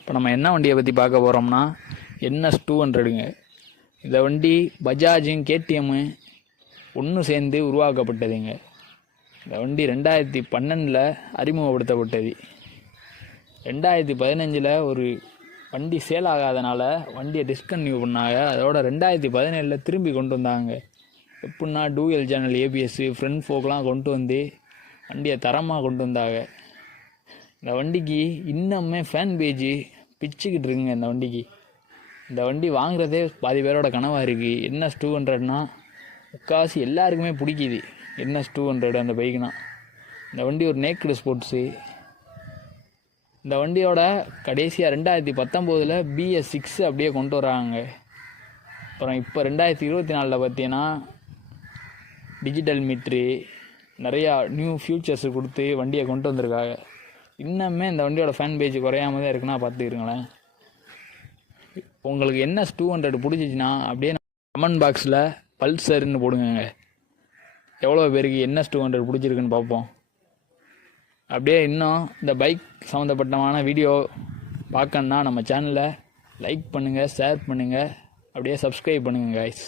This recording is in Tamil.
இப்போ நம்ம என்ன வண்டியை பற்றி பார்க்க போகிறோம்னா NS 200ங்க. இந்த வண்டி பஜாஜும் கேடிஎம்மு ஒன்று சேர்ந்து உருவாக்கப்பட்டதுங்க. இந்த வண்டி 2012 அறிமுகப்படுத்தப்பட்டது. 2015 ஒரு வண்டி சேல் ஆகாதனால வண்டியை டிஸ்கன்டினியூ பண்ணாங்க. அதோட 2017 திரும்பி கொண்டு வந்தாங்க. எப்படின்னா டூயல் சேனல் ABS ஃப்ரண்ட் ஃபோக்கெலாம் கொண்டு வந்து வண்டியை தரமாக கொண்டு வந்தாங்க. இந்த வண்டிக்கு இன்னுமே ஃபேன் பேஜ் பிச்சுக்கிட்டு இருக்குங்க. இந்த வண்டி வாங்குறதே பாதி பேரோட கனவாக இருக்குது. NS 200னா முக்கால்வாசி எல்லாருக்குமே பிடிக்குது. NS 200 அந்த பைக்குனா. இந்த வண்டி ஒரு நேக்கடு ஸ்போர்ட்ஸு. இந்த வண்டியோட கடைசியாக 2019 BS6 அப்படியே கொண்டு வராங்க. அப்புறம் இப்போ 2024 பார்த்தீங்கன்னா டிஜிட்டல் மீட்ரு நிறையா நியூ ஃபியூச்சர்ஸு கொடுத்து வண்டியை கொண்டு வந்திருக்காங்க. இன்னுமே இந்த வண்டியோட ஃபேன் பேஜ் குறையாம தான் இருக்குன்னா பார்த்துக்கிறீங்களேன். உங்களுக்கு NS 200 பிடிச்சிச்சின்னா அப்படியே கமெண்ட் பாக்ஸில் பல்சர்னு போடுங்க. எவ்வளோ பேருக்கு NS 200 பிடிச்சிருக்குன்னு பார்ப்போம். அப்படியே இன்னும் இந்த பைக் சம்மந்தப்பட்டமான வீடியோ பார்க்கணுன்னா நம்ம சேனலை லைக் பண்ணுங்கள், ஷேர் பண்ணுங்கள், அப்படியே சப்ஸ்கிரைப் பண்ணுங்கள் கைஸ்.